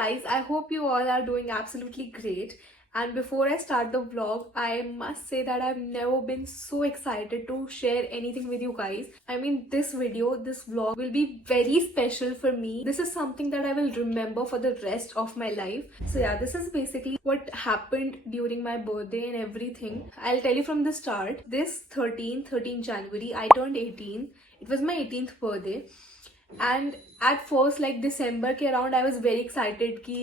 guys, I hope you all are doing absolutely great. And before I start the vlog, I must say that I've never been so excited to share anything with you guys. I mean, this vlog will be very special for me. This is something that I will remember for the rest of my life. So yeah, this is basically what happened during my birthday and everything. I'll tell you from the start. This 13 January, I turned 18. It was my 18th birthday. And at first like दिसंबर के around I was very excited कि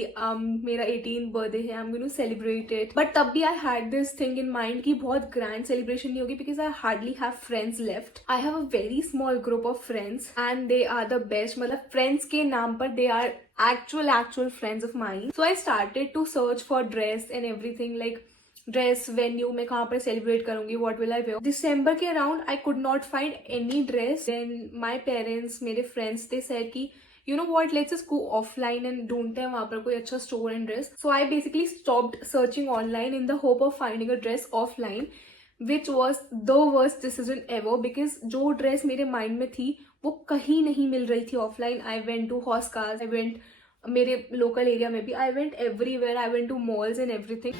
मेरा 18th birthday है, I am going to celebrate it. But तब भी I had this thing in mind कि बहुत grand celebration नहीं होगी because I hardly have friends left. I have a very small group of friends and they are the best. मतलब friends के नाम पर दे आर actual friends of mine. So I started to search for dress and everything, like dress venue मैं कहाँ पर celebrate करूंगी, what will I wear. December के around I could not find any dress. Then my parents, मेरे friends, they said कि you know what, let's just go offline and ढूंढते हैं वहां पर कोई अच्छा store and dress. So I basically stopped searching online in the hope of finding a dress offline, which was the worst decision ever. Because जो dress मेरे mind में थी वो कहीं नहीं मिल रही थी offline. I went to Hoskars, I went मेरे लोकल एरिया में भी, I went everywhere, I went to malls and everything.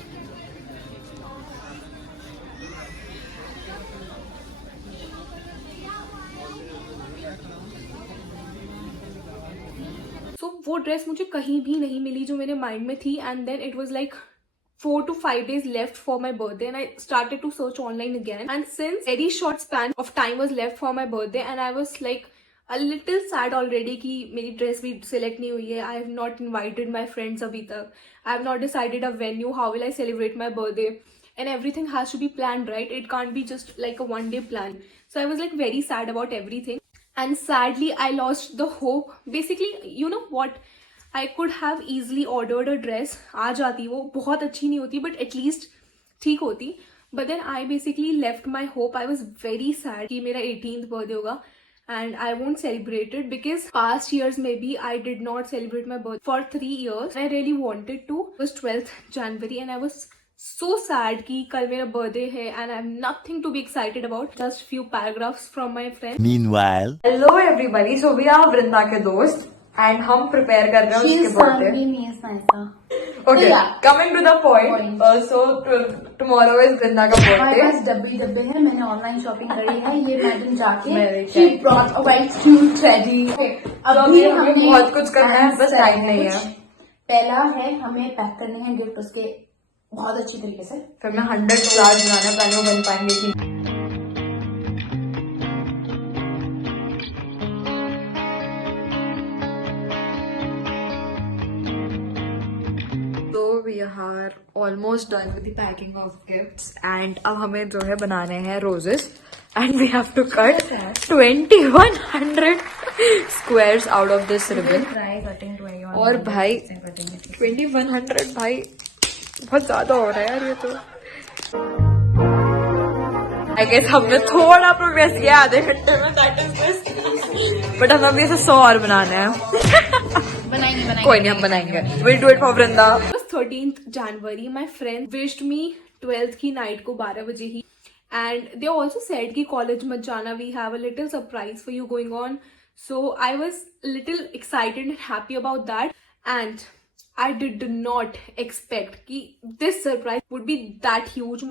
वो ड्रेस मुझे कहीं भी नहीं मिली जो मेरे माइंड में थी. And then it was like 4 to 5 days left for my birthday and I started to search online again. And since very short span of time was left for my birthday and I was like a little sad already कि मेरी dress भी select नहीं हुई है. I have not invited my friends अभी तक. I have not decided a venue. How will I celebrate my birthday? And everything has to be planned, right? It can't be just like a one day plan. So I was like very sad about everything. And sadly, I lost the hope. Basically, you know what? I could have easily ordered a dress. आ जाती, वो बहुत अच्छी नहीं होती, but at least ठीक होती. But then I basically left my hope. I was very sad कि मेरा 18th birthday होगा and I won't celebrate it because past years maybe I did not celebrate my birthday for 3 years. I really wanted to. It was 12th January and I was so sad कि कल मेरा birthday है and I have nothing to be excited about. Just few paragraphs from my friend. Meanwhile, hello everybody. So we are वृंदा के दोस्त and हम prepare कर रहे हैं उसके birthday. Okay, coming to the point. So tomorrow is वृंदा का birthday. हमारे पास डब्बे हैं. मैंने ऑनलाइन शॉपिंग करी है. ये मैडम जाके she brought a white cute teddy. अभी हमें बहुत कुछ करना है, बस टाइम नहीं है. पहला है हमें पैक करने हैं गिफ्ट उसके बहुत अच्छी तरीके से. फिर मैं 100 फ्लावर्स बनाना पहले वो बन पाएंगे कि we are almost done with the packing of gifts and अब हमें जो है बनाने हैं roses and we have to cut 2100 squares out of this ribbon. और भाई 2100 भाई बहुत ज्यादा हो रहा है यार ये तो. I guess हमने थोड़ा प्रोग्रेस किया आधे घंटे में, that is best. बट हमें अभी ऐसे 100 और बनाने हैं. बनाएंगे कोई नहीं, हम बनाएंगे. We'll do it for Vrinda. 13th January, my friend wished me 12th की नाइट को 12 बजे ही. And they also said कि कॉलेज मत जाना, we have a little surprise for you going on. So I was little excited and happy about that. And I did not expect कि this surprise would be that huge.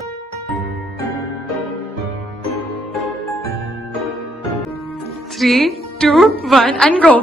3, 2, 1 and go.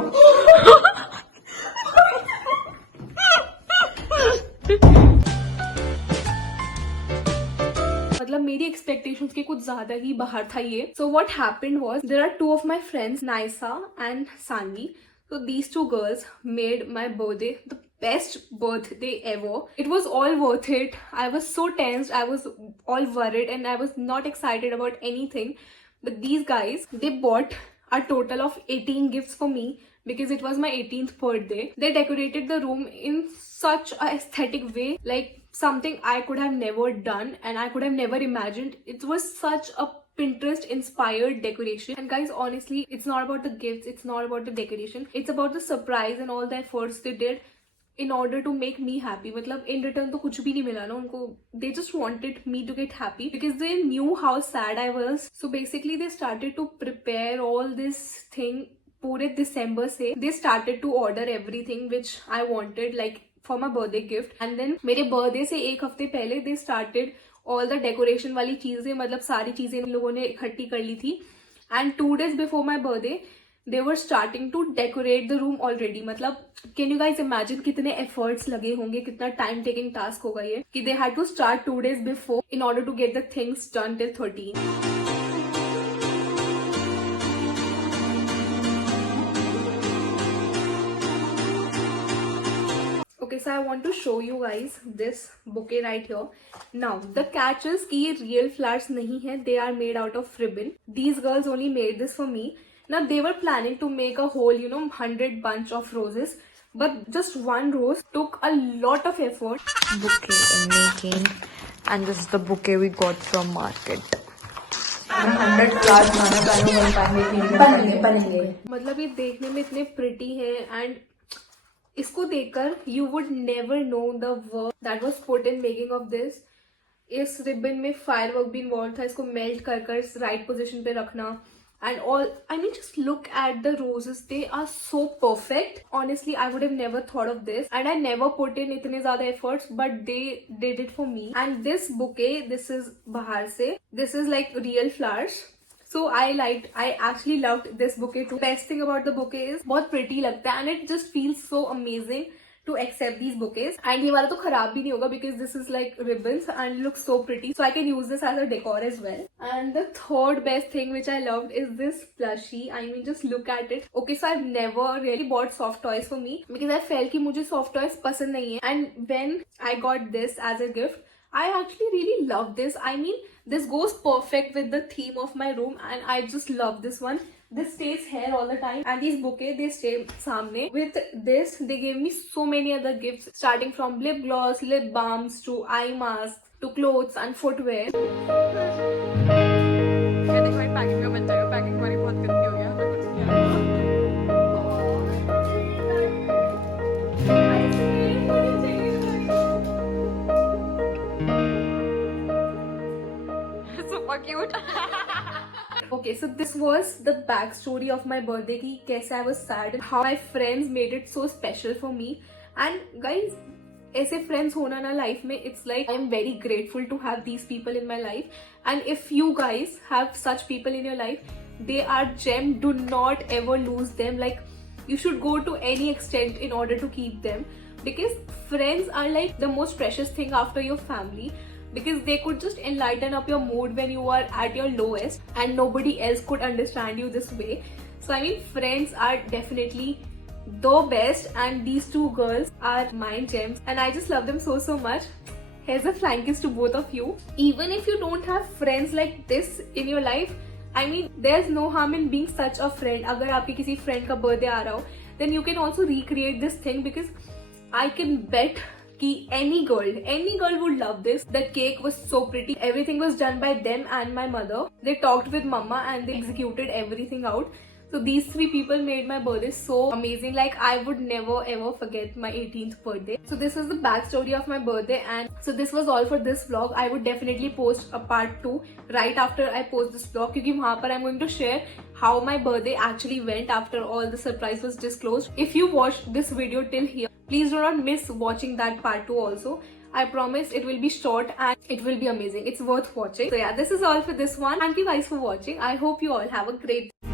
मतलब मेरी expectations के कुछ ज्यादा ही बाहर था ये. So what happened was there are two of my friends, Naisa and Sanvi. So these two girls made my birthday the best birthday ever. It was all worth it. I was so tensed, I was all worried and I was not excited about anything. But these guys, they bought a total of 18 gifts for me because it was my 18th birthday. They decorated the room in such a aesthetic way, like something I could have never done and I could have never imagined. It was such a Pinterest inspired decoration. And guys, honestly, it's not about the gifts, it's not about the decoration, it's about the surprise and all the efforts they did in order to make me happy. मतलब in return तो कुछ भी नहीं मिला ना उनको. They just wanted me to get happy because they knew how sad I was. So basically they started to prepare all this thing पूरे दिसंबर से. They started to order everything which I wanted, like for my birthday gift. And then मेरे birthday से एक हफ्ते पहले they started all the decoration वाली चीजें, मतलब सारी चीजें इन लोगों ने इकट्ठी कर ली थी. And 2 days before my birthday they were starting to decorate the room already. मतलब can you guys imagine कितने efforts लगे होंगे, कितना time taking task होगा ये, कि they had to start 2 days before in order to get the things done till 13. Okay, so I want to show you guys this bouquet right here. Now the catch is कि ये real flowers नहीं है, they are made out of ribbon. These girls only made this for me. Now they were planning to make a whole 100 bunch of roses, but just one rose took a lot of effort. Bouquet in making, and this is the bouquet we got from market. 100 flowers बनेंगे. मतलब ये देखने में इतने pretty है, and इसको देखकर you would never know the work that was put in making of this. इस रिबन में फायरवर्क भी इन्वॉल्व था, इसको मेल्ट कर राइट पोजीशन पे रखना, and all. I mean, just look at the roses, they are so perfect. Honestly, I would have never thought of this, and I never put in इतने ज़्यादा efforts, but they did it for me. And this bouquet, this is बाहर से, this is like real flowers. So I actually loved this bouquet too. Best thing about the bouquet is बहुत pretty लगता है, and it just feels so amazing to accept these bouquets. And ये वाला तो खराब भी नहीं होगा because this is like ribbons and looks so pretty. So I can use this as a decor as well. And the third best thing which I loved is this plushie. I mean, just look at it. Okay, so I've never really bought soft toys for me because I felt कि मुझे soft toys पसंद नहीं है. And when I got this as a gift, I actually really love this. I mean, this goes perfect with the theme of my room, and I just love this one. This stays here all the time, and these bouquet, they stay samne. With this, they gave me so many other gifts, starting from lip gloss, lip balms, to eye masks, to clothes and footwear. Packing हमारी बहुत गंदी हो गया, हमें कुछ नहीं आ रहा. Super cute. Okay, so this was the backstory of my birthday ki kaise I was sad and how my friends made it so special for me. And guys, ऐसे friends होना ना life में, it's like I'm very grateful to have these people in my life. And if you guys have such people in your life, they are gem. Do not ever lose them. Like, you should go to any extent in order to keep them, because friends are like the most precious thing after your family, because they could just enlighten up your mood when you are at your lowest, and nobody else could understand you this way. So I mean, friends are definitely the best, and these two girls are my gems, and I just love them so much. Here's a flying kiss to both of you. Even if you don't have friends like this in your life, I mean, there's no harm in being such a friend. अगर आपके किसी friend का birthday आ रहा हो, then you can also recreate this thing, because I can bet कि any girl would love this. The cake was so pretty. Everything was done by them and my mother. They talked with mama and they executed everything out. So these three people made my birthday so amazing. Like, I would never ever forget my 18th birthday. So this is the backstory of my birthday, and so this was all for this vlog. I would definitely post a part 2 right after I post this vlog, क्योंकि वहाँ पर I'm going to share how my birthday actually went after all the surprise was disclosed. If you watched this video till here, please do not miss watching that part 2 also. I promise it will be short and it will be amazing. It's worth watching. So yeah, this is all for this one. Thank you guys for watching. I hope you all have a great day.